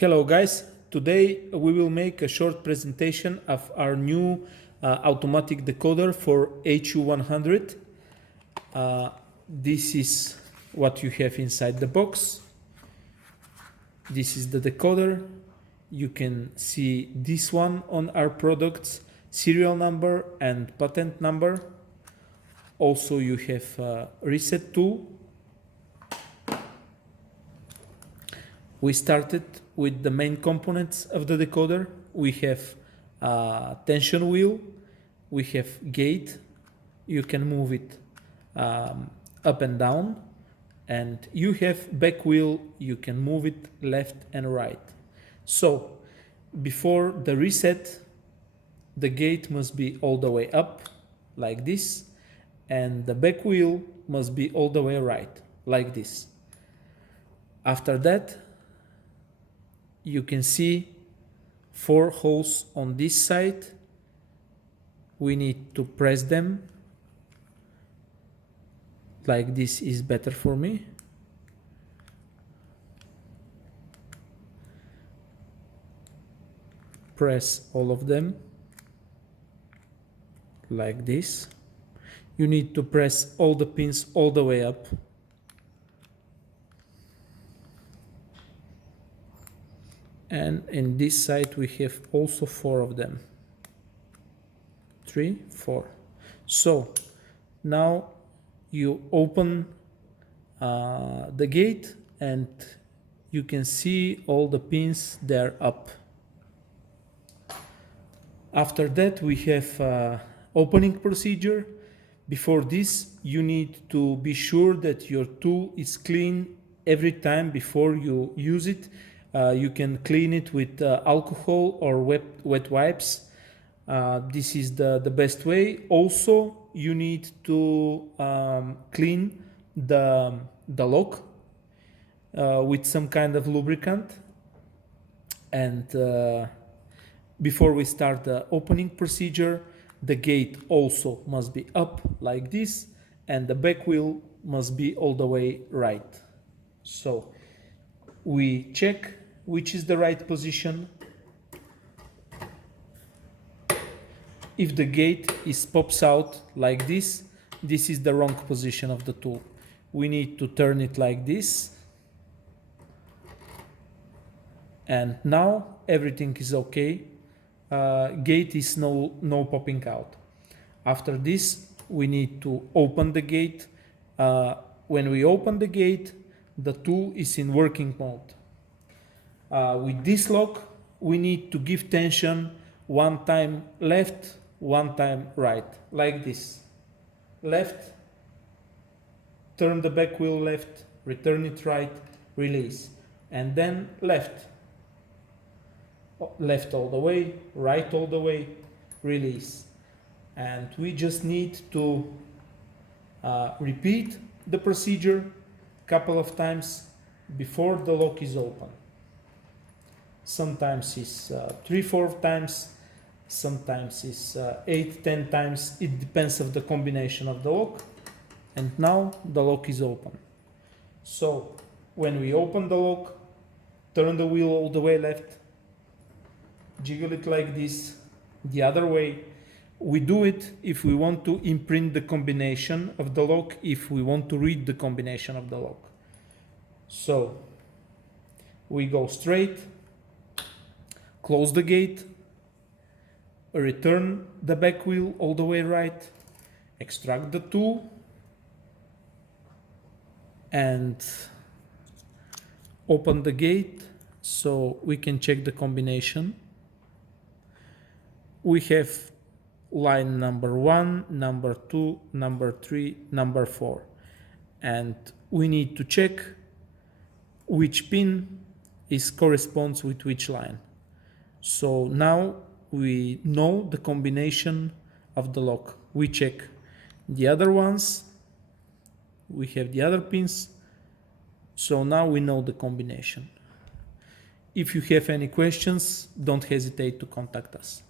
Hello guys, today we will make a short presentation of our new automatic decoder for HU100. This is what you have inside the box. This is the decoder. You can see this one on our products, serial number and patent number. Also you have a reset tool. We started with the main components of the decoder. We have a tension wheel, we have gate, you can move it up and down, and you have back wheel, you can move it left and right. So before the reset, the gate must be all the way up like this, and the back wheel must be all the way right like this. After that, you can see 4 holes on this side. We need to press them like this is better for me. Press all of them like this. You need to press all the pins all the way up. And in this side we have also 4 of them. 3, 4. So now you open the gate and you can see all the pins there up. After that we have opening procedure. Before this you need to be sure that your tool is clean every time before you use it. You can clean it with alcohol or wet wipes. This is the best way. Also, you need to clean the lock with some kind of lubricant. And before we start the opening procedure, the gate also must be up like this, and the back wheel must be all the way right. So we check which is the right position. If the gate pops out like this, this is the wrong position of the tool. We need to turn it like this. And now everything is okay. Gate is no popping out. After this, we need to open the gate. When we open the gate, the tool is in working mode. With this lock, we need to give tension 1 time left, 1 time right, like this. Left, turn the back wheel left, return it right, release. And then left. Left all the way, right all the way, release. And we just need to repeat the procedure a couple of times before the lock is open. Sometimes it's 3-4 times, sometimes it's 8-10 times. It depends on the combination of the lock. And now the lock is open. So when we open the lock, turn the wheel all the way left, jiggle it like this, the other way. We do it if we want to imprint the combination of the lock, if we want to read the combination of the lock. So we go straight, close the gate, return the back wheel all the way right, extract the tool, and open the gate so we can check the combination. We have line number 1, number 2, number 3, number 4. And we need to check which pin corresponds with which line. So now we know the combination of the lock. We check the other ones. We have the other pins. So now we know the combination. If you have any questions, don't hesitate to contact us.